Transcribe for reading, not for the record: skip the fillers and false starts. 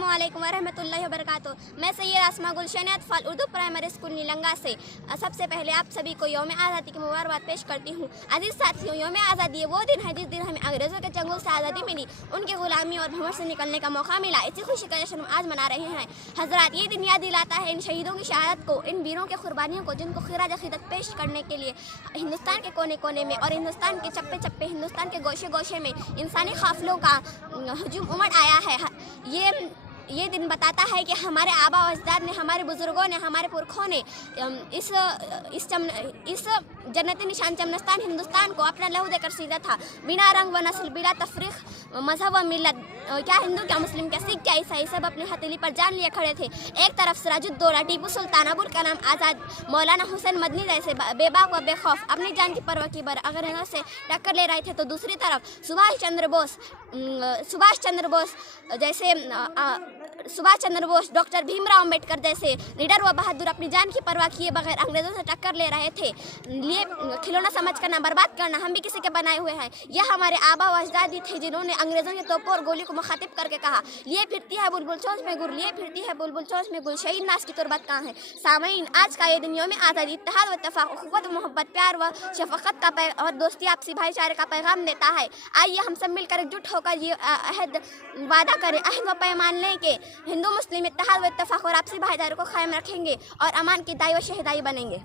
अस्सलामुअलैकुम वरहमतुल्लाहि वबरकातुहू। मैं सैयद आसमा गुलशन अतफाल उर्दू प्राइमरी स्कूल नीलंगा से सबसे पहले आप सभी को यौम आज़ादी की मुबारकबाद पेश करती हूँ। अजीज साथियों, यौम आज़ादी वो दिन है जिस दिन हमें अंग्रेज़ों के चंगुल से आज़ादी मिली, उनकी गुलामी और भंवर से निकलने का मौका मिला। इसी खुशी का जश्न आज मना रहे हैं। हज़रात, ये दिन याद दिलाता है इन शहीदों की शहादत को, इन वीरों की कुर्बानियों को, जिनको खिराज अक़ीदत पेश करने के लिए हिंदुस्तान के कोने कोने में और हिंदुस्तान के चप्पे चप्पे, हिंदुस्तान के गोशे गोशे में इंसानी काफ़िलों का हजूम उमड़ आया है। ये दिन बताता है कि हमारे आबा और अजदाद ने, हमारे बुज़ुर्गों ने, हमारे पुरखों ने इस जन्नती निशान चमनस्तान हिंदुस्तान को अपना लहू देकर सीधा था, बिना रंग व नस्ल, बिना तफरीक, मजहब व मिलत। क्या हिंदू, क्या मुस्लिम, क्या सिख, क्या ईसाई, सब अपनी हथेली पर जान लिए खड़े थे। एक तरफ सिराजुद्दौला, टीपू सुल्तान, अबुल कलाम आज़ाद, मौलाना हुसैन मदनी जैसे बेबाक व बेखौफ अपनी जान की परवाह किए बगैर अंग्रेज़ों से टक्कर ले रहे थे, तो दूसरी तरफ सुभाष चंद्र बोस, डॉक्टर भीमराव अम्बेडकर जैसे लीडर व बहादुर अपनी जान की परवाह किए बगैर अंग्रेज़ों से टक्कर ले रहे थे। लिए खिलौना समझ कर ना बर्बाद करना, हम भी किसी के बनाए हुए हैं। यह हमारे आबा व अजदाद ही थे जिन्होंने अंग्रेज़ों की तोपों और गोली को मुखातिब करके कहा, लिए फिरती है बुलबुल चोंच में गुल, लिए फिरती है बुलबुल चोंच में गुल, शहीद नाश की तुरबत कहाँ है। सामईन, आज का ये दिन यौम आज़ादी इत्तेहाद व इत्तेफाक, उख़्वत व मोहब्बत, प्यार व शफ़क़त का और दोस्ती, आपसी भाईचारे का पैगाम देता है। आइए हम सब मिलकर एकजुट होकर ये वादा करें, अहद व पैमान लें कि हिंदू मुस्लिम इत्तेहाद व इत्तेफाक और आपसी भाईचारे को कायम रखेंगे और अमान की दाई व शहदाई बनेंगे।